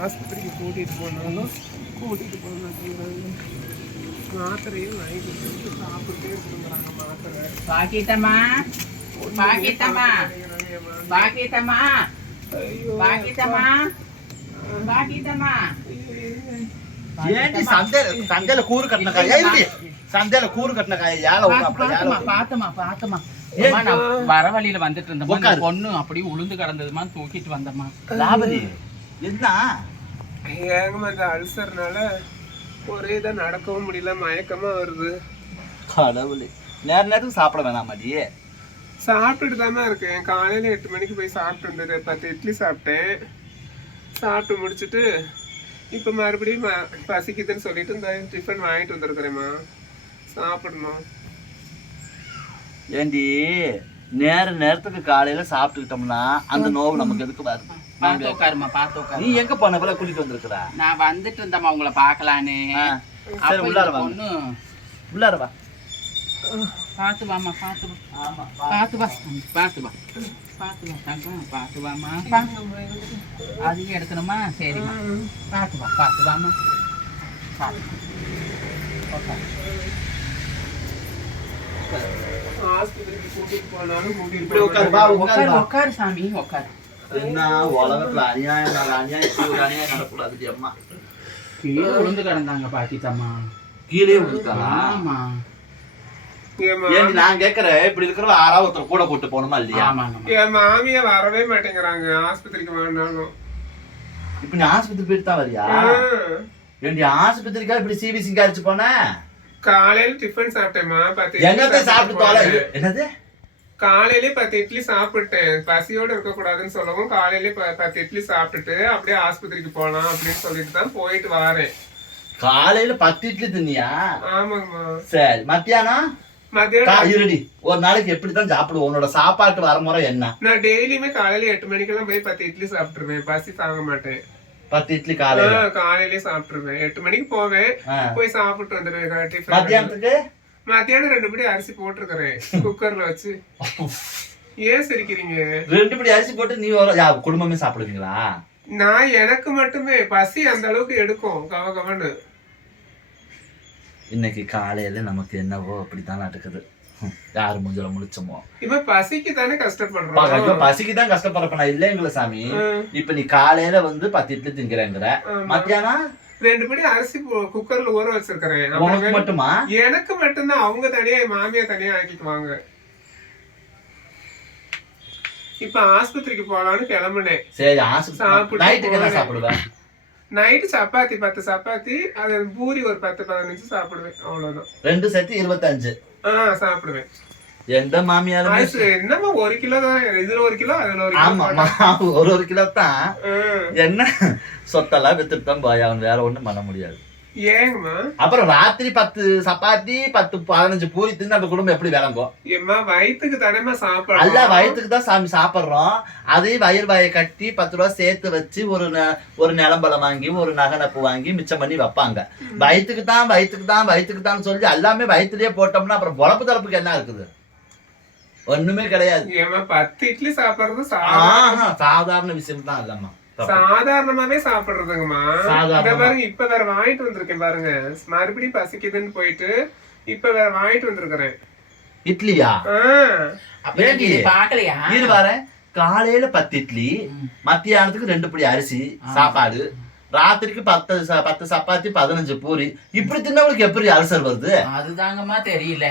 ஆஸ்பத்திரிக்கு கூட்டிகிட்டு போனாலும் கூட்டிகிட்டு போக மாட்டேங்கிறாங்க மாத்திரையும் நைட்டு போட்டு சாப்பிட்டே இருக்கிறாங்க மாத்திரை பாக்கிட்டம்மா பாக்கிட்டம்மா பாக்கிட்டம்மா ஐயோ பாக்கிட்டம்மா பாக்கிட்டம்மா ఏంటి సందే సందేల కూరు కట్టిన కాయ ఏంటి సందేల కూరు కట్టిన కాయ ఏల பாத்து- అప్పుడు ఏల பாத்துமா பாத்துமா பாத்துமா ஏன் அம்மா, நான் வர வழியில வந்துட்டு இருந்தேம்மா இந்த உட்காரு. பொண்ணு அப்படியே உளுந்து கிடந்ததுமா தூக்கிட்டு வந்தம்மா లాభది என்ன? ஏங்கம்மா இந்த அல்சர்னால ஒரே இதாக நடக்கவும் முடியல மயக்கமா வருது. கடவுளே. நேர நேரத்துக்கு சாப்பிட வேணாமாடி சாப்பிட்டுட்டு தானே இருக்கேன். காலையில் எட்டு மணிக்கு போய் சாப்பிட்டு இருந்தது பத்து இட்லி சாப்பிட்டேன். சாப்பிட்டு முடிச்சுட்டு இப்போ மறுபடியும் பசிக்குதுன்னு சொல்லிட்டு இந்த டிஃபன் வாங்கிட்டு வந்திருக்கிறேம்மா. சாப்பிடணும். ஏண்டி? நேர நேரத்துக்கு காலையில சாப்பிட்டுக்கிட்டோம்னா அந்த நோவு நமக்கு எதுக்கு வருது? பாத்து உட்காருமா பாத்து உட்காரு நீ எங்க போன போல கூட்டிட்டு வந்திருக்கிற? நான் வந்துட்டு இருந்தம்மா உங்களை பார்க்கலான்னு. சரி உள்ளார வா உள்ளார வா. பாத்து வாமா பாத்து வா. ஆமா பாத்து வா. பாத்து வா. பாத்து வா. தங்கம் பாத்து வாமா. அதிகம் எடுக்கணுமா? சரிம்மா. பாத்து வா பாத்து வாமா பாத்து உட்காரு. ஆஸ்பத்திரிக்கு கூட்டிட்டு போனாலும் கூட்டிட்டு உட்காரு உட்காரு சாமி உட்காரு. என்ன உலகத்துல அநியாயம் அநியாயம் ஒரு அநியாயம் நடக்கூடாது அம்மா. கீழே விழுந்து கிடந்தாங்க பாட்டித்தம்மா கீழே விழுந்துட்டானா ஆமா. ஏண்டி நான் கேக்குறேன் இப்படி இருக்கிற ஆறாவது ஒருத்தர் கூட போட்டு போகணுமா இல்லையா? என் மாமிய வரவே மாட்டேங்கிறாங்க ஆஸ்பத்திரிக்கு வேணாலும் இப்ப நீ ஆஸ்பத்திரி போயிட்டு தான் வரியா? ஆஸ்பத்திரிக்கா இப்படி சிபி சிங்காரிச்சு போன? காலையில டிஃபன் சாப்பிட்டேம்மா. பத்து போய் சாப்பிட்டு. என்னது? காலையிலே பத்து இட்லி சாப்பிட்டேன். பசியோட இருக்க கூடாதுன்னு சொல்லவும் காலையிலே ப- பத்து இட்லி சாப்பிட்டுட்டு அப்படியே ஆஸ்பத்திரிக்கு போலாம் அப்படின்னு சொல்லிட்டு தான் போயிட்டு வாரேன். காலையில பத்து இட்லி தின்னியா? ஆமாங்கம்மா. சரி. மத்தியானம்? மத்தியானம் இருடி ஒரு நாளைக்கு எப்படித்தான் சாப்பிடுவோம்? உன்னோட சாப்பாட்டு வரமுறை என்ன? நான் டெய்லியுமே காலையில எட்டு மணிக்கெல்லாம் போய் பத்து இட்லி சாப்பிட்டுருவேன். பசி தாங்க மாட்டேன். பத்து இட்லி காலையில. ஆ, காலையிலே சாப்பிட்டுருவேன். எட்டு மணிக்கு போவேன். போய் சாப்பிட்டு வந்துடுவேன். மத்தியானத்துக்கு? மத்தியானம் ரெண்டு படி அரிசி போட்டிருக்கிறேன் குக்கர்ல வச்சு. ஏன் சிரிக்கிறீங்க? ரெண்டு படி அரிசி போட்டு நீ யா, குடும்பமே சாப்பிடுவீங்களா? நான் எனக்கு மட்டுமே. பசி அந்த அளவுக்கு எடுக்கும். கவ கவன்னு இன்னைக்கு காலையில நமக்கு என்னவோ அப்படித்தான் நடக்குது. யாரு மூஞ்சில முழிச்சோமோ? இப்ப பசிக்கு தானே கஷ்டப்படுறோம் ஐயோ, பசிக்கு தான் கஷ்டப்படுறப்ப நான் இல்லைங்கள சாமி. இப்ப நீ காலையில வந்து பத்து இட்லி திங்கிறேங்கிற. மத்தியானம்? ரெண்டு படி அரிசி குக்கர்ல ஊற வச்சிருக்கிறேன். உனக்கு மட்டுமா? எனக்கு மட்டும்தான். அவங்க தனியா மாமியா தனியா ஆக்கிக்குவாங்க இப்ப ஆஸ்பத்திரிக்கு போலான்னு கிளம்புனேன். சரி ஆஸ்பத்திரி. சாப்பிடுவேன் நைட்டு சப்பாத்தி பத்து சப்பாத்தி அது பூரி ஒரு பத்து பதினஞ்சு சாப்பிடுவேன். அவ்வளவுதான். ரெண்டு சேர்த்து இருபத்தஞ்சு. சாப்பிடுவேன். எந்த மாமியாருமே என்னமா ஒரு கிலோ தான் இதுல ஒரு கிலோ அதுல ஒரு கிலோ ஆமா ஒரு ஒரு கிலோ தான். என்ன? சொத்தெல்லாம் வித்துட்டு தான் போய் அவன் வேற ஒண்ணும் பண்ண முடியாது. ஏங்கம்மா. அப்புறம் ராத்திரி பத்து சப்பாத்தி பத்து பதினஞ்சு பூரி தின்னு அந்த குடும்பம் எப்படி விளங்கும் ஏம்மா வயிற்றுக்கு தானேம்மா அல்ல சாப்பாடு வயிற்றுக்கு தான் சாமி சாப்பிட்றோம். அதையும் வயிறு வாயை கட்டி பத்து ரூபா சேர்த்து வச்சு ஒரு ஒரு நிலம்பலம் வாங்கி ஒரு நகனப்பு வாங்கி மிச்சம் பண்ணி வைப்பாங்க. வயிற்றுக்கு தான் வயிற்றுக்கு தான் வயிற்றுக்கு தான் சொல்லி எல்லாமே வயிற்றுலயே போட்டோம்னா அப்புறம் பொழப்பு தரப்புக்கு என்ன இருக்குது? ஒண்ணுமே கிடையாது. பத்து இட்லி சாப்பிடுறது சாதாரண விஷயம் தான் இல்லம்மா. சாதாரணமாவே சாப்பிடுறதுங்கம்மா. பாருங்க இப்ப வேற வாங்கிட்டு வந்திருக்கேன் பாருங்க. மறுபடியும் பசிக்குதுன்னு போயிட்டு இப்ப வேற வாங்கிட்டு வந்திருக்கிறேன். இட்லியா? நீங்க இது வரேன் காலையில பத்து இட்லி மத்தியானத்துக்கு ரெண்டு படி அரிசி சாப்பாடு. ராத்திரிக்கு பத்து ச- பத்து சப்பாத்தி பதினஞ்சு பூரி. இப்படி தின்னவங்களுக்கு எப்படி அல்சர் வருது? அதுதாங்கம்மா தெரியல.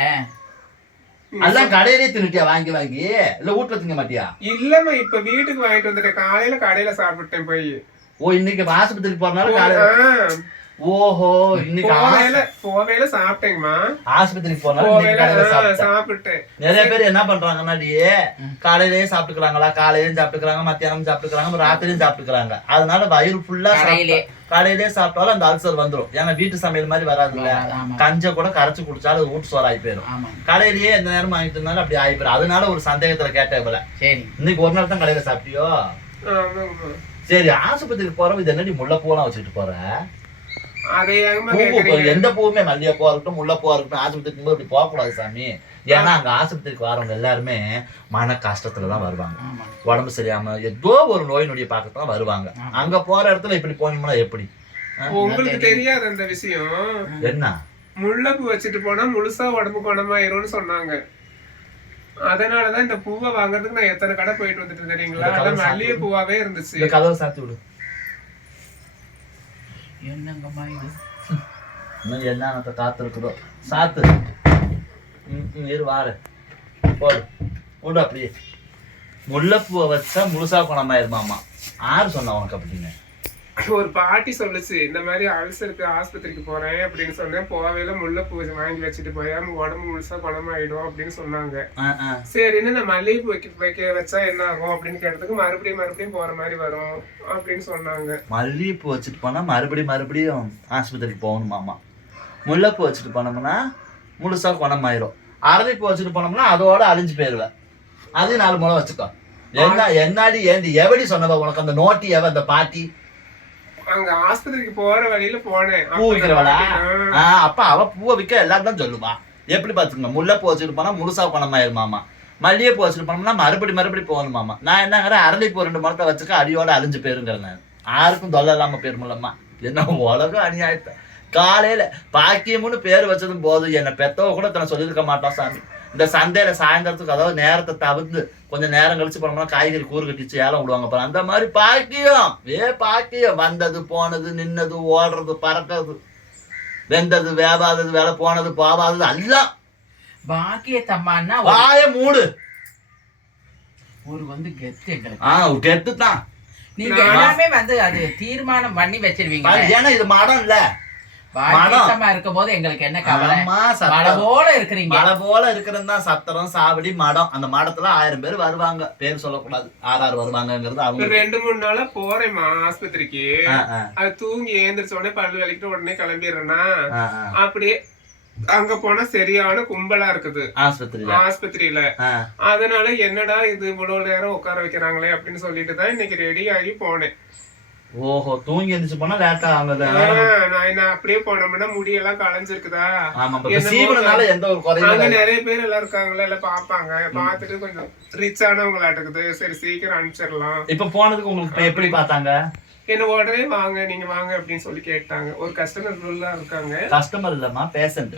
எல்லாம் கடையிலே தின்னுட்டியா? வாங்கி வாங்கி. இல்ல வீட்டுல திங்க மாட்டியா? இல்லம்மா இப்ப வீட்டுக்கு வாங்கிட்டு வந்துட்டேன். காலையில கடையில சாப்பிட்டேன் போய். ஓ இன்னைக்கு ஆஸ்பத்திரிக்கு போறனால காலையில ஓஹோ இன்னைக்கு ஆஸ்- போவேல போவேல சாப்பிட்டேங்கம்மா. ஆஸ்பத்திரிக்கு காலையில ஆஹ் சாப்பிட்டேன். நிறைய பேர் என்ன பண்றாங்கன்னாடியே காலையிலேயே சாப்பிட்டுக்கிறாங்களா காலையிலயும் சாப்பிட்டுக்கிறாங்க மத்தியானம் சாப்பிட்டுக்கிறாங்க ராத்திரியும் சாப்பிட்டுக்கிறாங்க அதனால வயிறு ஃபுல்லா காலையிலேயே சாப்பிட்டாலும் அந்த அல்சர் வந்துரும். ஏன்னா வீட்டு சமையல் மாதிரி வராதுல்ல. கஞ்ச கூட கரைச்சு குடிச்சாலும் அது வீட்டு சோறு ஆகி போயிடும் ஆமா. கடையிலேயே எந்த நேரம் வாங்கிட்டு இருந்தாலும் அப்படி ஆகி போயிடும் அதனால ஒரு சந்தேகத்துல கேட்டேன் போல. சரி. இன்னைக்கு ஒரு நாள் தான் கடையில சாப்பிட்டியோ? சரி ஆஸ்பத்திரிக்கு போறோம் இது என்னடி முல்லைப்பூலாம் வச்சுட்டு போற? அதை ஏங்கம்மா பூ பூ- கேக்குறீங்க? எந்த பூவுமே மல்லிகைப்பூவா இருக்கட்டும் முல்லைப்பூவா இருக்கட்டும் ஆஸ்பத்திரிக்கு போது இப்படி போகக்கூடாது சாமி. ஏன்னா அங்க ஆஸ்பத்திரிக்கு வரவங்க எல்லாருமே மன கஷ்டத்துல தான் வருவாங்க உடம்பு சரியாம ஏதோ ஒரு நோய் நொடியை பார்க்கத்தான் வருவாங்க. அங்க போற இடத்துல இப்படி போனோம்னா எப்படி? உங்களுக்கு தெரியாது அந்த விஷயம். என்ன? முல்லைப்பூ வச்சுட்டு போனா முழுசா உடம்பு குணமாயிரும்னு சொன்னாங்க. அதனாலதான் இந்த பூவை வாங்குறதுக்கு நான் எத்தனை கடை போயிட்டு வந்துட்டு தெரியுங்களா? அதான் மல்லிகை பூவாவே இருந்துச்சு. கதவை சாத்தி விடு. என்னங்கம்மா இது? என்ன காத்திருக்குதோ? சாத்து. ம், ம், இரு வாரு. போடு. விடு அப்படியே. முல்லைப்பூவை வச்சா முழுசா குணமாயிருமாமா ஆறு சொன்னா உனக்கு அப்படின்னு. ஒரு பாட்டி சொல்லுச்சு இந்த மாதிரி அல்சருக்கு ஆஸ்பத்திரிக்கு போறேன் அப்படின்னு சொன்னேன். போவேல முல்லைப்பூ வாங்கி வச்சுட்டு போய் உடம்பு முழுசா குணமாயிடும் அப்படின்னு சொன்னாங்க. சரின்னு நான் மல்லிகைப்பூ வைக்க வைக்க வச்சா என்ன ஆகும் அப்படின்னு கேட்டதுக்கு மறுபடியும் மறுபடியும் போற மாதிரி வரும் அப்படின்னு சொன்னாங்க. மல்லிகைப்பூ வச்சுட்டு போனா மறுபடியும் மறுபடியும் ஆஸ்பத்திரிக்கு போகணுமாமா முல்லைப்பூ வச்சுட்டு போனோம்னா முழுசா குணமாயிரும். அரளிப்பூ வச்சுட்டு போனோம்னா அதோட அழிஞ்சு போயிருவேன் அதையும் நாலு முளை வச்சுக்கோ. என்ன என்னாடி ஏண்டி எவடி சொன்னவ? உனக்கு அந்த நோட்டி எவ அந்த பாட்டி? அங்க ஆஸ்பத்திரிக்கு போற வழியில போனேன். பூ விற்கிறவளா அப்ப அவ பூவை விற்க எல்லாரும் தான் சொல்லுவா. எப்படி பாத்துக்கங்க முல்லைப்பூ வச்சுட்டு போனா முழுசா குணமாயிருமாமா மல்லிகைப்பூ வச்சுட்டு போனோம்னா மறுபடி மறுபடி போகணுமாமா நான் என்னங்கிறேன் அரளிப்பூ ரெண்டு மரத்தை வச்சுக்க அடியோட அழிஞ்சு போயிருங்கிறேன் யாருக்கும் தொல்லை இல்லாம போயிருமில்லம்மா. என்ன உலகம் அநியாயத்தை. காலையில பாக்கியம்னு பேர் வச்சதும் போதும் என்னை பெத்தவ கூட தன்னை சொல்லியிருக்க மாட்டோம் சாமி. இந்த சந்தையில சாயந்தரத்துக்கு அதாவது நேரத்தை தவிர்த்து கொஞ்சம் நேரம் கழிச்சு போனோம்னா காய்கறி கூறு கட்டிச்சு ஏலம் விடுவாங்க பாரு. அந்த மாதிரி பாக்கியம். ஏ பாக்கியம். வந்தது போனது நின்னது ஓடுறது பறக்கிறது வெந்தது வேவாதது வேலை போனது போவாதது எல்லாம். பாக்கியத்தம்மான்னா வாய மூடு. ஒரு வந்து கெத்து எங்களுக்கு. ஆ கெத்து தான் நீங்க எல்லாமே வந்து அது தீர்மானம் பண்ணி வச்சிருவீங்க. ஏன்னா இது மடம் இல்ல பாக்கியத்தம்மா இருக்கும் போது எங்களுக்கு என்ன கவலை? சத்தம். போல இருக்கிறீங்க. மலை போல இருக்கிறது தான் சத்திரம் சாவடி மடம். அந்த மடத்துல ஆயிரம் பேர் வருவாங்க. பேர் சொல்லக்கூடாது. ஆறு ஆறு வருவாங்கங்கிறது அவங்க ரெண்டு மூணு நாளா போறேம்மா ஆஸ்பத்திரிக்கு. அது தூங்கி ஏந்திரிச்ச உடனே பல்லு வலிக்கிட்டு உடனே கிளம்பிடுறேன்னா. அப்படியே அங்க போனா சரியான கும்பலா இருக்குது. ஆஸ்பத்திரியில. ஆஸ்பத்திரியில. அதனால என்னடா இது இவ்வளவு நேரம் உட்கார வைக்கிறாங்களே அப்படின்னு சொல்லிட்டு தான் இன்னைக்கு ரெடி ஆகி போனேன். ஓஹோ தூங்கி எந்திரிச்சு போனா லேட்டா ஆஹ், நான் என்ன அப்படியே போனோம்னா முடியெல்லாம் களைஞ்சிருக்குதா? சீவனனால எந்த ஒரு குறையும். நிறைய பேர் எல்லாம் இருக்காங்களா எல்லாம் பாப்பாங்க பார்த்துட்டு கொஞ்சம் ரிச் ஆனவங்களாட்டுக்குது. சரி சீக்கிரம் அனுப்பிச்சிடலாம். இப்ப போனதுக்கு உங்களுக்கு எப்படி பார்த்தாங்க? என்ன உடனே வாங்க நீங்க வாங்க அப்படின்னு சொல்லி கேட்டாங்க. ஒரு கஸ்டமர் ஃபுல்லா இருக்காங்க. கஸ்டமர் இல்லம்மா பேஷண்ட்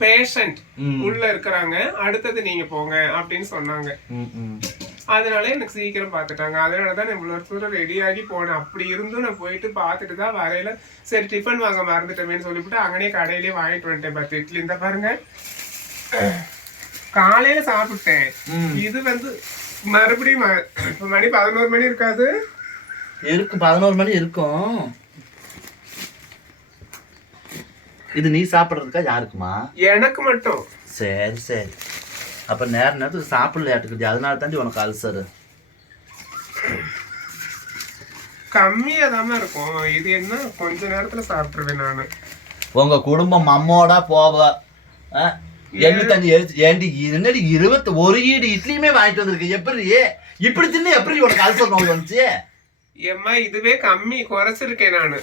பேஷண்ட் உள்ள இருக்கிறாங்க. அடுத்தது நீங்க போங்க அப்படின்னு சொன்னாங்க. அதனால எனக்கு சீக்கிரம் பார்த்துட்டாங்க அதனால தான் நான் இவ்வளோ தூரம் ரெடி ஆகி போனேன். அப்படி இருந்தும் நான் போயிட்டு பார்த்துட்டு தான் வரையில சரி டிஃபன் வாங்க மறந்துட்டோமேன்னு சொல்லிவிட்டு அங்கனே கடையிலேயே வாங்கிட்டு வந்துட்டேன். பத்து இட்லி இந்த பாருங்க. காலையில சாப்பிட்டேன். இது வந்து மறுபடியும் மணி பதினோரு மணி இருக்காது. இருக்கும் பதினோரு மணி இருக்கும். இது நீ சாப்பிடுறதுக்கா யாருக்குமா? எனக்கு மட்டும். சரி சரி. அப்ப நேர நேரத்துக்கு சாப்பிடலையாட்டுக்குது அதனால தாண்டி உனக்கு அல்சரு. கம்மியா இருக்கும். இது என்ன? கொஞ்ச நேரத்துல சாப்பிட்டுருவேன் நானு. உங்க குடும்பம் அம்மோட போவ. ஆ? எள்ளு தண்ணி எரிச்சு ஏண்டி என்னடி இருபத்தி ஒரு ஈடு இட்லியுமே வாங்கிட்டு வந்திருக்கு? எப்படி இப்படி தின்னு எப்படி உனக்கு அல்சர் நோய் வந்துச்சு? ஏம்மா இதுவே கம்மி. குறைச்சிருக்கேன் நானு.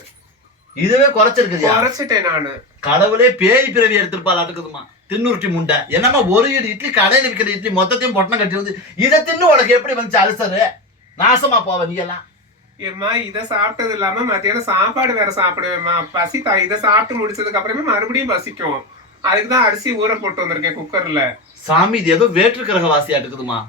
இதுவே குறைச்சிருக்குது குறைச்சிட்டேன் நானு. கடவுளே பேய் பிறவி எடுத்திருப்பாளாட்டுக்குதுமா தின்னுருட்டி முண்டை. என்னம்மா ஒரு ஈடு இட்லி கடையில் விற்கிற இட்லி மொத்தத்தையும் பொட்டணம் கட்டி வந்து இதை தின்னு உனக்கு எப்படி வந்துச்சு அல்சரு? நாசமா போவ நீ எல்லாம். ஏம்மா இதை சாப்பிட்டது இல்லாம மத்தியானம் சாப்பாடு வேற சாப்பிடுவேம்மா. பசி தா இதை சாப்பிட்டு முடிச்சதுக்கு அப்புறமே மறுபடியும் பசிக்கும். அதுக்கு தான் அரிசி ஊற போட்டு வந்திருக்கேன் குக்கர்ல சாமி இது ஏதோ வேற்று கிரக வாசியாட்டுக்குதுமா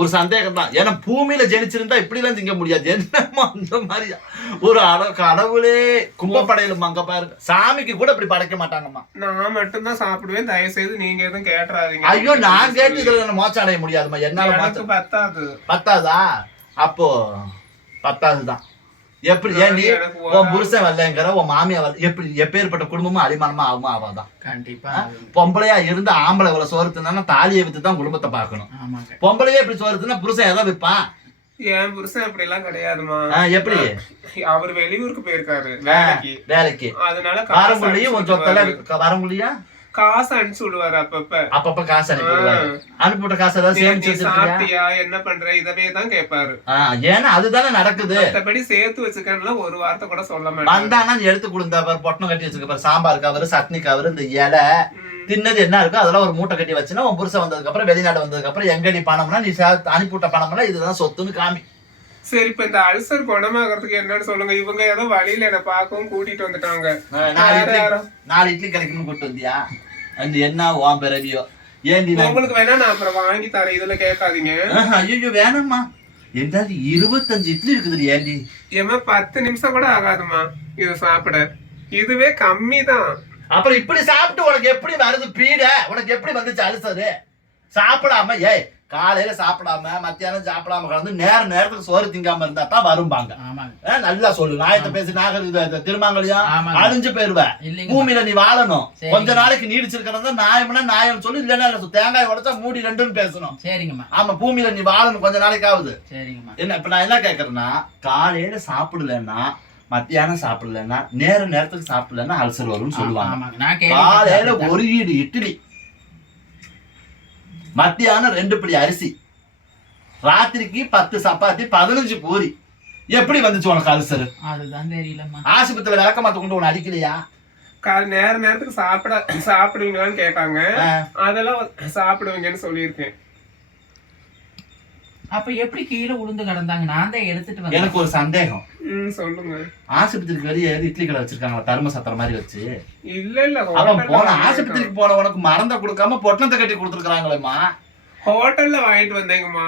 ஒரு சந்தேகம் தான் ஏன்னா பூமியில ஜெனிச்சிருந்தா இப்படி எல்லாம் திங்க முடியாது. என்னம்மா அந்த மாதிரியா ஒரு அட கடவுளே கும்பப்படையிலும் அங்க பாருங்க. சாமிக்கு கூட இப்படி படைக்க மாட்டாங்கம்மா. நான் மட்டும்தான் சாப்பிடுவேன். தயவு செய்து நீங்க எதுவும் கேட்டுறாதீங்க. ஐயோ நான் கேட்டு இதுல மோச்சம் அடைய முடியாதும்மா. என்னால பத்தாது. பத்தாதா? அப்போ பத்தாதுதான். எப்படி ஏன் நீ உன் புருஷன் வரலங்கிற உன் மாமியா வரல எப்படி எப்பேற்பட்ட குடும்பமும் அடிமானமா ஆகுமா ஆகாதான் கண்டிப்பா. பொம்பளையா இருந்து ஆம்பளை இவ்வளவு சோறு தின்னா தாலியை வித்து தான் குடும்பத்தை பார்க்கணும். ஆமாங்க. பொம்பளையே இப்படி சோறு தின்னா புருஷன் எதை விற்பான் என் புருஷன் அப்படி எல்லாம் கிடையாதுமா எப்படி? அவர் வெளியூருக்கு போயிருக்காரு வேலைக்கு. வேலைக்கு. அதனால வரங்குள்ளையும் விடுவாரு. வரங்குள்ளையா காசு அனுப்பிச்சு விடுவாரு அப்பப்ப. அப்பப்ப காசு அனுப்பி விடுவாரு. அனுப்பிவிட்ட காசு ஏதாவது சாப்பிட்டியா? என்ன பண்ற? இதவே தான் கேட்பாரு ஏன்னா அதுதானே நடக்குது. மத்தபடி சேர்த்து வச்சுக்கன்னா ஒரு வார்த்தை கூட சொல்ல மாட்டாரு. வந்தானா எடுத்து கொடுத்தா பாரு பொட்டணம் கட்டி வச்சிருக்க பாரு சாம்பார் கவர் சட்னி கவர் இந்த இலை. தின்னது என்ன இருக்கோ அதெல்லாம் ஒரு மூட்டை கட்டி வச்சுன்னா உன் புருஷன் வந்ததுக்கு அப்புறம் வெளிநாடு வந்ததுக்கு அப்புறம் எங்க நீ பணம்னா நீ அனுப்பிவிட்ட பணம்னா இதுதான் சொத்துன்னு காமி. சரி இப்ப இந்த அல்சர் குணமாகறதுக்கு என்னன்னு சொல்லுங்க. இவங்க ஏதோ வழியில என்ன பார்க்கவும் கூட்டிட்டு வந்துட்டாங்க? நாலு இட்லி கிடைக்கணும்னு கூட்டு வந்தியா? அந்த என்ன உன் பிறவியோ? நான் உங்களுக்கு வேணா நான் அப்புறம் வாங்கி தரேன். இதுல கேட்காதீங்க. ஐயோ வேணாம்மா. எந்தாது இருபத்தஞ்சு இட்லி இருக்குது ஏண்டி ஏமா பத்து நிமிஷம் கூட ஆகாதுமா இது சாப்பிட. இதுவே கம்மி தான் அப்புறம் இப்படி சாப்பிட்டு உனக்கு எப்படி வருது பீட? உனக்கு எப்படி வந்துச்சு அல்சரு சாப்பிடாம ஏய் காலையில சாப்பிடாம மத்தியானம் சாப்பிடாம கலந்து நேர நேரத்துக்கு சோறு திங்காம இருந்தா தான் வரும்பாங்க. நல்லா சொல்லு. நாயத்தை பேசி நாகர் இது திருமாங்கலியா? ஆமாங்க. அழிஞ்சு போயிருவ. இல்லைங்க. பூமியில நீ வாழணும். கொஞ்ச நாளைக்கு நீடிச்சிருக்கிறதா நியாயம்னா நியாயம் சொல்லு இல்லைன்னா இல்ல. தேங்காய் உடைச்சா மூடி ரெண்டுன்னு பேசணும். சரிங்கம்மா. ஆமா பூமியில நீ வாழணும் கொஞ்ச நாளைக்கு ஆகுது சரிங்கம்மா. என்ன இப்ப நான் என்ன கேக்குறேன்னா காலையில சாப்பிடலன்னா மத்தியானம் சாப்பிடலன்னா நேர நேரத்துக்கு சாப்பிடலன்னா அல்சர் வரும்னு சொல்லுவாங்க. காலையில ஒரு ஈடு இட்லி. மத்தியானம் ரெண்டு பிடி அரிசி. ராத்திரிக்கு பத்து சப்பாத்தி பதினஞ்சு பூரி. எப்படி வந்துச்சு உனக்கு அல்சர் அதுதான் தெரியலம்மா. ஆஸ்பத்திரியில விளக்க மாத்த கொண்டு உன்னை அடிக்கலையா? காலை நேர நேரத்துக்கு சாப்பிட சாப்பிடுவீங்களான்னு கேட்டாங்க. அதெல்லாம் சாப்பிடுவீங்கன்னு சொல்லியிருக்கேன். அப்ப எப்படி கீழே உளுந்து கிடந்தாங்க? நான் தான் எடுத்துட்டு வந்தேன். எனக்கு ஒரு சந்தேகம். ம் சொல்லுங்க. ஆஸ்பத்திரிக்கு வெளியே இட்லி கடை வச்சிருக்காங்களா? தர்ம சத்திரம் மாதிரி வச்சு. இல்ல இல்ல அவன் போன ஆஸ்பத்திரிக்கு போன உனக்கு மறந்த கொடுக்காம பொட்டணத்தை கட்டி கொடுத்துருக்காங்களேம்மா ஹோட்டல்ல வாங்கிட்டு வந்தேங்கம்மா.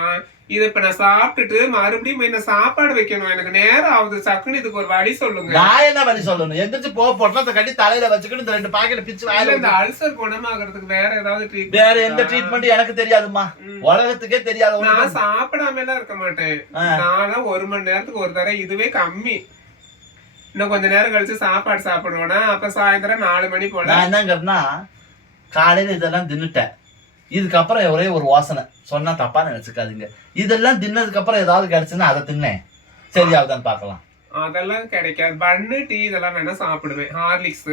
இத இப்ப நான் சாப்பிட்டுட்டு மறுபடியும் என்ன சாப்பாடு வைக்கணும்? எனக்கு நேரம் ஆகுது. சக்குன்னு இதுக்கு ஒரு வழி சொல்லுங்க. நான் என்ன வழி சொல்லணும்? எந்திரிச்சு போ பொட்டணத்தை கட்டி தலையில வச்சுக்கிட்டு இந்த ரெண்டு பாக்கெட் பிச்சு வாயில இந்த அல்சர் குணமாகறதுக்கு வேற ஏதாவது ட்ரீட்மெண்ட் வேற எந்த ட்ரீட்மெண்ட் எனக்கு தெரியாதும்மா. ம். உலகத்துக்கே தெரியாத நான் சாப்பிடாம எல்லாம் இருக்க மாட்டேன். நானும் ஒரு மணி நேரத்துக்கு ஒரு தடவை இதுவே கம்மி. இன்னும் கொஞ்ச நேரம் கழிச்சு சாப்பாடு சாப்பிடுவேனா அப்ப சாயந்தரம் நாலு மணி போல நான் என்னங்கிறேன்னா காலையில இதெல்லாம் தின்னுட்டேன். இதுக்கப்புறம் ஒரே ஒரு வாசனை. சொன்னா தப்பா நினைச்சுக்காதீங்க. இதெல்லாம் தின்னதுக்கு அப்புறம் ஏதாவது கிடைச்சுன்னா அதை தின்னேன். சரியாகுதான்னு பார்க்கலாம். அதெல்லாம் கிடைக்காது. பன்னு டீ இதெல்லாம் வேணா சாப்பிடுவேன். ஹார்லிக்ஸ்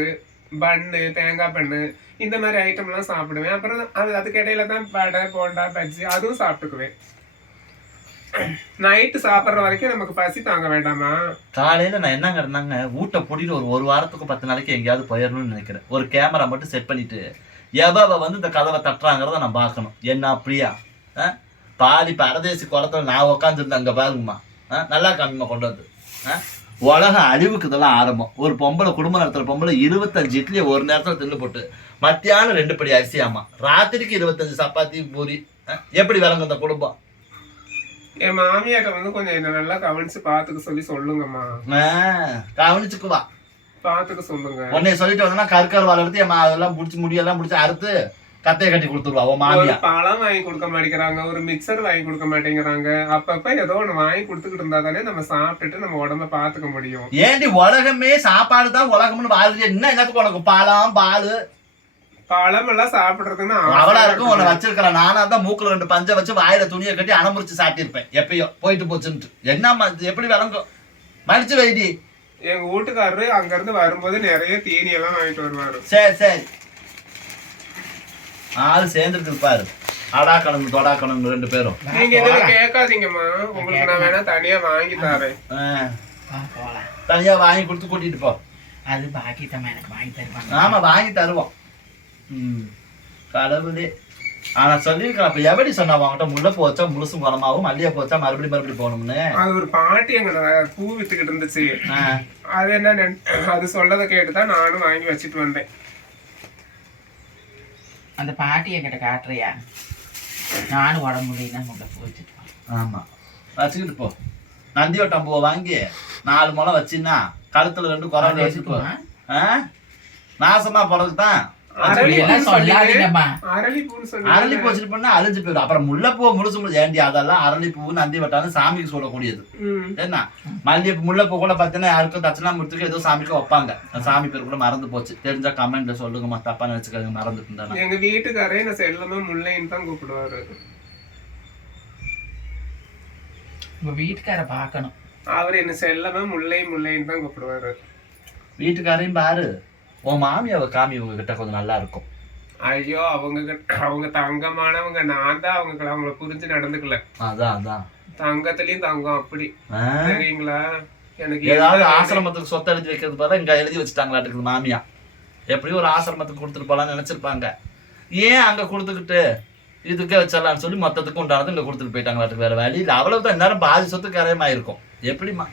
பன்னு தேங்காய் பண்ணு இந்த மாதிரி ஐட்டம் எல்லாம் சாப்பிடுவேன். அப்புறம் அது அதுக்கு இடையில தான் வடை போண்டா பஜ்ஜி அதுவும் சாப்பிட்டுக்குவேன். நைட்டு சாப்பிட்ற வரைக்கும் நமக்கு பசி தாங்க வேண்டாமா? காலையில நான் என்னங்கிறேன்னாங்க ஊட்ட பூட்டிட்டு ஒரு ஒரு வாரத்துக்கு பத்து நாளைக்கு எங்கேயாவது போயிடணும்னு நினைக்கிறேன். ஒரு கேமரா மட்டும் செட் பண்ணிட்டு எவ வந்து இந்த கதவை தட்டுறாங்கிறத நான் பார்க்கணும். என்ன அப்படியா? பாதி பரதேசி குளத்துல நான் உக்காந்துருந்தேன் அங்க பாருங்கம்மா? நல்லா காமிமா கொண்டு வந்து? உலக அழிவுக்கு இதெல்லாம் ஆரம்பம். ஒரு பொம்பளை குடும்பம் நடத்துற பொம்பளை இருபத்தஞ்சு இட்லியை ஒரு நேரத்துல தின்னு போட்டு மத்தியானம் ரெண்டு படி அரிசியாமா ராத்திரிக்கு இருபத்தஞ்சு சப்பாத்தி பூரி? எப்படி விளங்கும் இந்த குடும்பம்? என் மாமியாட்ட வந்து கொஞ்சம் என்ன நல்லா கவனிச்சு பாத்துக்க சொல்லி சொல்லுங்கம்மா. கவனிச்சுக்குவா. பாத்துக்க சொல்லுங்க. உன்னை சொல்லிட்டு வந்தா கற்கர் வாழ எடுத்து அதெல்லாம் முடிச்சு முடியெல்லாம் முடிச்சு அறுத்து கத்தையை கட்டி கொடுத்துருவா உன் மாமியா. பழம் வாங்கி கொடுக்க மாட்டேங்கிறாங்க ஒரு மிக்சர் வாங்கி கொடுக்க மாட்டேங்கிறாங்க. அப்பப்ப ஏதோ ஒண்ணு வாங்கி கொடுத்துக்கிட்டு இருந்தா தானே நம்ம சாப்பிட்டுட்டு நம்ம உடம்ப பாத்துக்க முடியும். ஏண்டி உலகமே சாப்பாடு தான் உலகம்னு வாழ்றிய என்ன என்னத்துக்கு உனக்கு பாலம் பால்? பழம் எல்லாம் சாப்பிடுறதுன்னு அவளா இருக்கும் உன்னை. வச்சிருக்கிறேன். நானா தான் மூக்குல ரெண்டு பஞ்சை வச்சு வாயில துணியை கட்டி அனமுறிச்சு சாட்டியிருப்பேன் எப்பயோ. போயிட்டு போச்சுன்ட்டு. இது எப்படி விளங்கும்? மடிச்சு வைடி. எங்க வீட்டுக்காரரு அங்க இருந்து வரும்போது நிறைய தீனி எல்லாம் வாங்கிட்டு வருவாரு. சரி சரி. ஆள் சேர்ந்துருக்கு பாரு. அடா கணங்கு தொடா கணங்கு ரெண்டு பேரும். நீங்க இதுல கேட்காதீங்கம்மா. உங்களுக்கு நான் வேணா தனியா வாங்கி தரேன். ஆ, வா, போலாம். தனியா வாங்கி கொடுத்து கூட்டிட்டு போ. அது பாக்கி தம்மா எனக்கு வாங்கி தருவாங்க. ஆமா வாங்கி தருவோம். ம். கடவுளே. ஆனா சொல்லியிருக்கலாம் அப்ப எப்படி சொன்னா அவங்ககிட்ட முல்லைப்பூ வச்சா முழுசும் குணமாவும் மல்லிகைப்பூ வச்சா மறுபடியும் மறுபடியும் போகணும்னு? அது ஒரு பாட்டி அங்க ந- பூ வித்துக்கிட்டு இருந்துச்சு. ஆ, அது என்ன அது சொல்லதை கேட்டுதான் நானும் வாங்கி வச்சுட்டு வந்தேன். அந்த பாட்டி என்கிட்ட காட்டுறியா? நானும் உடம்பு முடியல உள்ள போச்சுட்டு ஆமா. வச்சுக்கிட்டு போ. நந்தியோட்டம் பூவை வாங்கி நாலு முளை வச்சின்னா கழுத்துல ரெண்டு குரல் வச்சுட்டு போ. ஆ? நாசமா போறதுக்கு தான் அரளி எல்லாம் பூன்னு சொன்னீங்க. சொல்லாதீங்கம்மா அரளி பூன்னு அரளி சொன்னீங்க. பூ வச்சுட்டு பண்ணா அழிஞ்சு போயிடும். அப்புறம் முல்லைப்பூ முழுசு முழுசு ஏண்டி அதெல்லாம் அரளி பூ நந்தி வட்டாலும் சாமிக்கு சொல்லக்கூடியது. என்ன மல்லிகைப்பூ முல்லைப்பூ கூட பார்த்தீங்கன்னா யாருக்கும் தட்சிணாமூர்த்திக்கு ஏதோ சாமிக்கு வைப்பாங்க. சாமி பேர் கூட மறந்து போச்சு. தெரிஞ்சா கமெண்ட்ல சொல்லுங்கம்மா. தப்பா நினைச்சுக்காங்க மறந்துட்டு இருந்தா எங்க வீட்டுக்காரே என்ன செல்லமே முல்லைன்னு தான் கூப்பிடுவாரு. உங்க வீட்டுக்கார பார்க்கணும். அவர் என்ன செல்லமே முல்லை முல்லைன்னு தான் கூப்பிடுவாரு. வீட்டுக்காரையும் பாரு. உன் மாமியாவை காமி உங்ககிட்ட கொஞ்சம் நல்லா இருக்கும் ஐயோ அவங்க கிட்ட- அவங்க தங்கமானவங்க நான் தான் அவங்க அவங்கள புரிஞ்சு நடந்துக்கல. அதான் அதான். தங்கத்துலயும் தங்கம் அப்படி? சரிங்களா எனக்கு ஏதாவது ஆசிரமத்துக்கு சொத்தை எழுதி வைக்கிறது பதிலா இங்க எழுதி வச்சுட்டாங்களாட்டுக்குது மாமியா. எப்படியும் ஒரு ஆசிரமத்துக்கு கொடுத்துட்டு போலாம்னு நினைச்சிருப்பாங்க. ஏன் அங்க கொடுத்துக்கிட்டு இதுக்கே வச்சிடலாம்னு சொல்லி மொத்தத்துக்கு உண்டானது இங்க கொடுத்துட்டு போயிட்டாங்களாட்டுக்கு வேற வழி அவ்வளவுதான். நேரம் பாதி சொத்து கரையமாயிருக்கும். எப்படிமா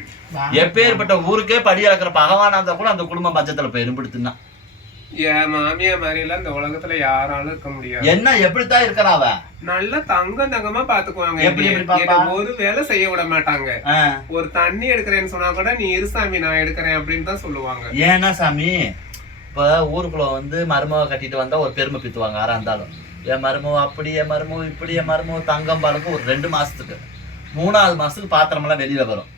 எப்பேற்பட்ட ஊருக்கே படி இறக்குற பகவானா இருந்தா கூட அந்த குடும்பம் பட்சத்துல போயிரும் பிடித்துனா என் மாமியா மாதிரி எல்லாம் இந்த உலகத்துல யாராலும் இருக்க முடியாது. என்ன எப்படித்தான் இருக்கிறா அவ? நல்ல தங்கம் தங்கமா பாத்துக்குவாங்க. எப்படி ஒரு வேலை செய்ய விட மாட்டாங்க. ஒரு தண்ணி எடுக்கிறேன்னு சொன்னா கூட நீ இருசாமி நான் எடுக்கிறேன் அப்படின்னு தான் சொல்லுவாங்க. ஏன்னா சாமி இப்ப ஊருக்குள்ள வந்து மருமக கட்டிட்டு வந்தா ஒரு பெருமை பித்துவாங்க யாரா இருந்தாலும். என் மருமவ அப்படி என் மருமவ இப்படி என் மருமவ தங்கம் பாருங்க ஒரு ரெண்டு மாசத்துக்கு. மூணாவது மாசத்துக்கு பாத்திரமெல்லாம் வெளியில வரும்.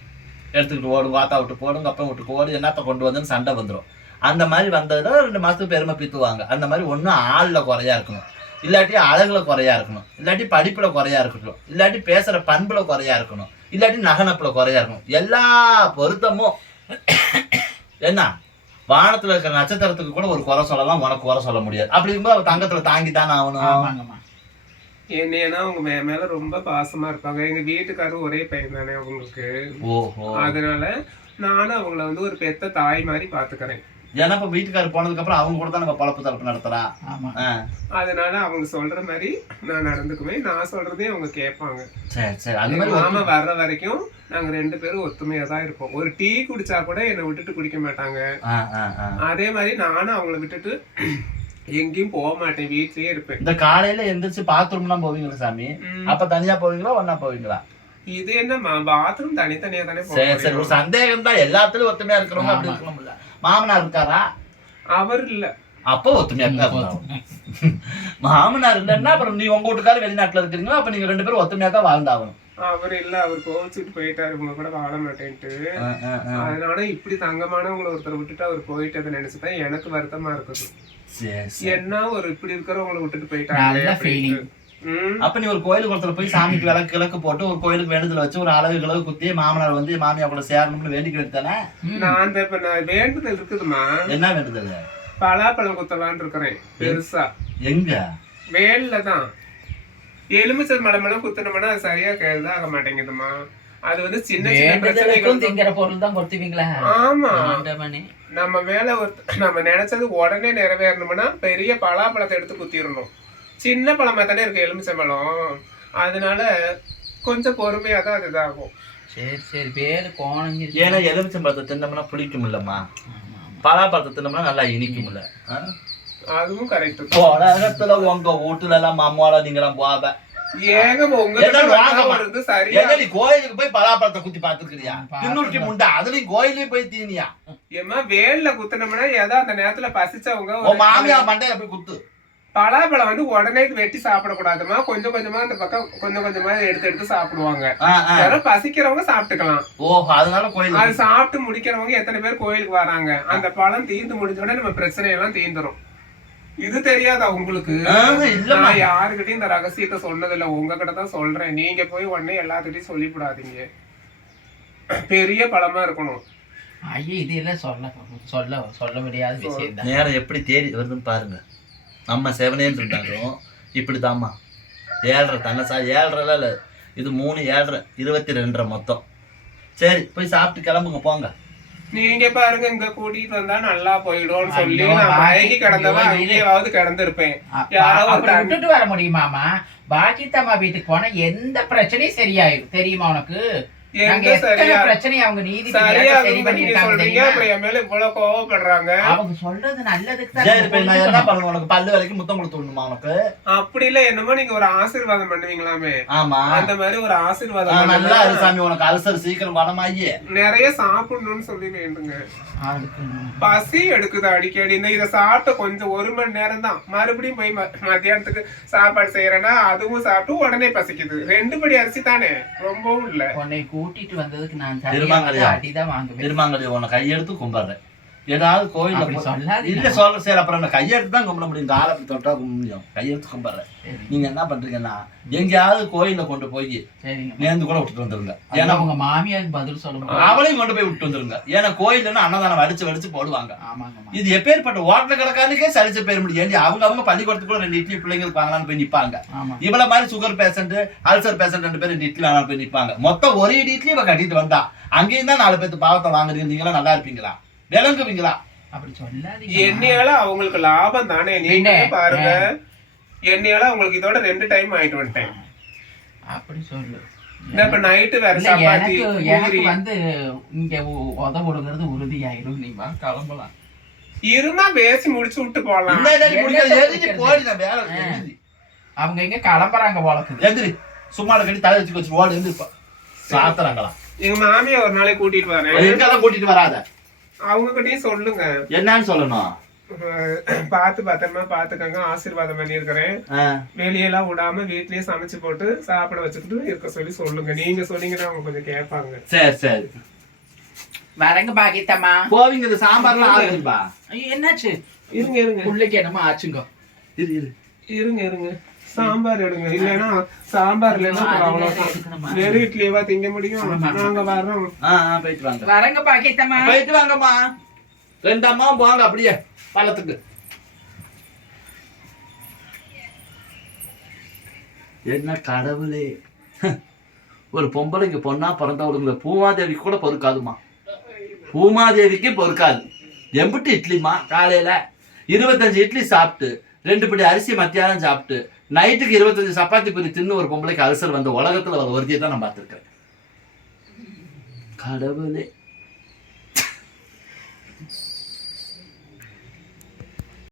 எடுத்துக்கிட்டு ஓடும் வாத்தா விட்டு போடும் கப்பம் விட்டு ஓடு என்னத்த கொண்டு வந்துன்னு சண்டை வந்துடும் அந்த மாதிரி வந்ததுல ரெண்டு மாதத்துக்கு பெருமை பித்துவாங்க. அந்த மாதிரி ஒன்றும் ஆளில் குறையா இருக்கணும். இல்லாட்டி அழகுல குறையா இருக்கணும். இல்லாட்டி படிப்புல குறையா இருக்கட்டும். இல்லாட்டி பேசுற பண்புல குறையா இருக்கணும். இல்லாட்டி நகனப்புல குறையா இருக்கணும். எல்லா பொருத்தமும் என்ன? வானத்துல இருக்கிற நட்சத்திரத்துக்கு கூட ஒரு குறை சொல்லலாம் உனக்கு குறை சொல்ல முடியாது. அப்படி இருக்கும்போது அவ தங்கத்துல தாங்கி தானே ஆகணும். ஆமாங்கம்மா. என்னையனா அவங்க மே மேல ரொம்ப பாசமா இருப்பாங்க. எங்க வீட்டுக்காரரும் ஒரே பையன் தானே அவங்களுக்கு. ஓஹோ. அதனால நானும் அவங்கள வந்து ஒரு பெத்த தாய் மாதிரி பாத்துக்கிறேன். ஏன்னா இப்ப வீட்டுக்காரர் போனதுக்கு அப்புறம் அவங்க கூட தான் நம்ம பழப்பு தரப்பு ஆ, அதனால அவங்க சொல்ற மாதிரி நான் நடந்துக்குவேன் நான் சொல்றதையும் அவங்க கேட்பாங்க. சரி சரி. அது மாதிரி மாமா வர்ற வரைக்கும் நாங்க ரெண்டு பேரும் ஒத்துமையா தான் இருப்போம். ஒரு டீ குடிச்சா கூட என்னை விட்டுட்டு குடிக்க மாட்டாங்க. அதே மாதிரி நானும் அவங்கள விட்டுட்டு எங்கேயும் போக மாட்டேன் வீட்லயே இருப்பேன். இந்த காலையில எந்திரிச்சு பாத்ரூம்லாம் போவீங்களா சாமி. அப்ப தனியா போவீங்களா ஒண்ணா போவீங்களா? இது என்ன பாத்ரூம் தனித்தனியா தானே சரி சரி ஒரு. சந்தேகம் தான். எல்லாத்துலயும் ஒத்துமையா இருக்கிறவங்க அப்படி. இருக்கணும்ல மாமனார் இருக்காரா? அவர் இல்ல. அப்போ ஒத்துமையா தான் இருந்தாகும் மாமனார் இல்லைன்னா அப்புறம் நீ உங்க வீட்டுக்காரர் வெளிநாட்டுல இருக்கிறீங்களா? அப்ப நீங்க ரெண்டு பேரும் ஒத்துமையா தான் வாழ்ந்தாகணும். அவர் இல்ல அவர் கோவிச்சுட்டு போயிட்டாரு. இவங்க கூட வாழ மாட்டேன்ட்டு. அதனால இப்படி தங்கமானவங்களை ஒருத்தர் விட்டுட்டு அவர் போயிட்டதை நினைச்சுதான் எனக்கு வருத்தமா இருக்குது. என்ன ஒரு இப்படி இருக்கிறவங்களை விட்டுட்டு போயிட்டாங்க. அப்ப நீ ஒரு கோயிலுக்கு ஒருத்தர் போய் சாமிக்கு விளக்கு கிழக்கு போட்டு ஒரு கோயிலுக்கு வேண்டுதல் வச்சு ஒரு அளவு கிழவு குத்தி மாமனார் வந்து மாமியா கூட சேரணும்னு வேண்டிக்கிட்டு தானே நான் அந்த இப்ப நான் வேண்டுதல் இருக்குதுமா என்ன வேண்டுதல்? பலாப்பழம் குத்தலான்னு இருக்கிறேன் பெருசா. எங்க? வேல்ல தான். எலுமிச்சை மலமெல்லாம் குத்துனோம்னா அது சரியா இதாக மாட்டேங்குதுமா அது வந்து சின்ன சின்ன பிரச்சனைகள் திங்கிற பொருள் தான் கொடுத்துவீங்களா ஆமா நம்ம மேல ஒரு நம்ம நினைச்சது உடனே நிறைவேறணும்னா பெரிய பலாப்பழத்தை எடுத்து குத்திடணும். சின்ன பழமா தானே இருக்கு எலுமிச்சை பழம். அதனால கொஞ்சம் பொறுமையா தான் அது இதாகும். சரி சரி. பேரு கோணங்க ஏன்னா எலுமிச்சம்பழத்தை தின்னோம்னா பிடிக்கும் இல்லம்மா பலாப்பழத்தை தின்னோம்னா நல்லா இனிக்கும்ல ஆ? அதுவும் கரெக்ட் உலகத்துல உங்க வீட்டுல எல்லாம் மாமாவோட நீங்க எல்லாம் போவ ஏங்க உங்க ஏங்க நீ கோயிலுக்கு போய் பலாப்பழத்தை குத்தி பார்த்துக்கிறேன். தின்னுருட்டி முண்டா அதுலயும் கோயிலையும் போய் தீனியா ஏமா வேல்ல குத்துனோம்னா ஏதோ அந்த நேரத்துல பசிச்சவங்க மாமியா மண்டையில போய் குத்து பலாப்பழம் வந்து உடனே வெட்டி சாப்பிடக்கூடாதுமா கொஞ்சம் கொஞ்சமா அந்த பக்கம் கொஞ்சம் கொஞ்சமா எடுத்து எடுத்து சாப்பிடுவாங்க. யாரும் பசிக்கிறவங்க சாப்பிட்டுக்கலாம் ஓஹோ அதனால கோயில் அது சாப்பிட்டு முடிக்கிறவங்க எத்தனை பேர் கோயிலுக்கு வராங்க அந்த பழம் தீர்ந்து முடிஞ்ச உடனே நம்ம பிரச்சனை எல்லாம் தீர்ந்துரும் இது தெரியாதா உங்களுக்கு. நான் யாருக்கிட்டையும் இந்த ரகசியத்தை சொன்னதில்ல. உங்ககிட்ட தான் சொல்றேன். நீங்க போய் உடனே எல்லாத்துக்கிட்டையும் சொல்லிவிடாதீங்க. பெரிய பழமா இருக்கணும். ஐயோ இது எல்லாம் சொல்ல சொல்ல சொல்ல முடியாத விஷயம் தான் நேரம் எப்படி தேடி வருதுன்னு பாருங்க. நம்ம செவனேன்னு இருந்தாலும் இப்படிதாம்மா. ஏழரை தங்கசா ஏழரை இல்ல. இது மூணு ஏழரை இருபத்தி ரெண்டரை மொத்தம். சரி போய் சாப்பிட்டு கிளம்புங்க போங்க. நீங்க பாருங்க இங்க கூட்டிட்டு வந்தா நல்லா போயிடும்னு சொல்லி நான் மயங்கி கிடந்தவன் அங்கேயாவது கிடந்திருப்பேன். யாராவது விட்டுட்டு வர முடியுமாமா பாக்கித்தம்மா வீட்டுக்கு போனா எந்த பிரச்சனையும் சரியாயிடும் தெரியுமா உனக்கு? பல்லு வரைக்கும் முத்தம் கொடுத்து விடணுமா உனக்கு? அப்படி இல்ல என்னமோ நீங்க ஒரு ஆசீர்வாதம் பண்ணுவீங்களாமே. ஆமா. அந்த மாதிரி ஒரு ஆசீர்வாதம் நல்லா சாமி உனக்கு அல்சர் சீக்கிரம் வனமாயி நிறைய சாப்பிடணும்னு சொல்லி வேண்டுங்க பசி எடுக்குது அடிக்கடி? இந்த இதை சாப்பிட்ட கொஞ்சம் ஒரு மணி நேரம் தான் மறுபடியும் போய் மத்தியானத்துக்கு சாப்பாடு செய்யறேன்னா அதுவும் சாப்பிட்டு உடனே பசிக்குது. ரெண்டு படி அரிசி தானே? ரொம்பவும் இல்ல. உன்னை கூட்டிட்டு வந்ததுக்கு நான் திருமாங்கல்யா. அடிதான் வாங்குவேன். திருமாங்கலி உன்னை கையெடுத்து கும்பிடுறேன். ஏதாவது சொல்லாதீங்க. இல்ல சொல்ற சரி அப்புறம் நான் கையெடுத்து தான் கும்பிட முடியும். அப்படி தொட்டா கும்பிட முடியும். கையெடுத்து கும்பிடுறேன் நீங்க என்ன பண்றீங்கன்னா எங்கேயாவது கோயில்ல கொண்டு போய் நேர்ந்து கூட விட்டுட்டு வந்துருங்க. ஏன்னா உங்க மாமியாருக்கு பதில் சொல்லுங்க அவளையும் கொண்டு போய் விட்டு வந்துருங்க. ஏன்னா கோயில்னா அன்னதானம் வடிச்சு வடிச்சு போடுவாங்க. இது எப்பேற்பட்ட ஓட்டல கணக்கானுக்கே சலிச்சு போயிட முடியும். ஏன்டி அவங்க அவங்க பள்ளிக்கூடத்துக்குள்ள ரெண்டு இட்லி பிள்ளைங்களுக்கு வாங்கலாம்னு போய் நிப்பாங்க. இவ்வளவு மாதிரி சுகர் பேஷண்ட் அல்சர் பேஷண்ட் ரெண்டு பேரும் ரெண்டு இட்லி வாங்கலாம் போய் நிப்பாங்க. மொத்தம் ஒரே இட்லி இவ கட்டிட்டு வந்தா. அங்கேயும் தான் நாலு பேர்த்து பாவத்தை வாங்குறீங்க. நீங்களா நல்லா இருப்பீங்களா? விளங்குவீங்களா அப்படி சொல்லாதீங்க. என்னையால அவங்களுக்கு லாபம் தானே. நீங்க? பாருங்க. என்னையால அவங்களுக்கு இதோட ரெண்டு டைம் ஆயிட்டு வந்துட்டேன். அப்படி சொல்லு. இப்ப நைட்டு வேற சப்பாத்தி எனக்கு வந்து இங்க உ- உத விடுங்கிறது உறுதியாயிரும். நீ வா கிளம்பலாம். இருந்தா பேசி முடிச்சு விட்டு போலாம். எதிரி. அவங்க எங்க கிளம்புறாங்க போலக்குது எந்திரி. சும்மா கட்டி தலை வச்சு வச்சு ஓடு எந்திரிப்பா சாத்துறாங்களா எங்க மாமியை ஒரு நாளைக்கு கூட்டிட்டு வரேன். எங்கெல்லாம் கூட்டிட்டு வராத? அவங்க கிட்டயும் சொல்லுங்க. என்னன்னு சொல்லணும்? பார்த்து பத்திரமா பாத்துக்கங்க ஆசீர்வாதம் பண்ணியிருக்கிறேன். ஆ, வெளியெல்லாம் விடாம வீட்லயே சமைச்சு போட்டு சாப்பிட வச்சுக்கிட்டு இருக்க சொல்லி சொல்லுங்க. நீங்க சொன்னீங்கன்னா அவங்க கொஞ்சம் கேட்பாங்க. சரி சரி. வரங்க பாக்கித்தம்மா போவீங்க இந்த சாம்பார்லாம் ஆகுதுப்பா. ஐயோ, என்னாச்சு? இருங்க இருங்க. புள்ளைக்கு என்னமோ ஆச்சுங்க. இரு இரு. இருங்க இருங்க. சாம்பார் எடுங்க. இல்லைன்னா சாம்பார் இல்லைன்னா அப்புறம் அவ்வளவுதான். வெறும் இட்லியவா திங்க முடியும். நாங்க ஆ, போயிட்டு வாங்க. வரங்க பாக்கித்தம்மா போயிட்டு வாங்கம்மா. ரெண்டு அம்மாவும் போவாங்க அப்படியே பள்ளத்துக்கு. என்ன கடவுளே. ஒரு பொம்பளைக்கு பொண்ணா பிறந்தவளுங்களை பூமாதேவிக்கு கூட பொறுக்காதுமா பூமாதேவிக்கு பொறுக்காது. எம்பிட்டு இட்லிமா காலையில. இருபத்தஞ்சு இட்லி சாப்பிட்டு ரெண்டு படி அரிசி மத்தியானம் சாப்பிட்டு நைட்டுக்கு இருபத்தஞ்சு சப்பாத்தி பண்ணி தின்னு ஒரு பொம்பளைக்கு அல்சர் வந்த உலகத்தில் ஒரு ஒருத்தியை தான் நான் பார்த்துருக்கேன் கடவுளே.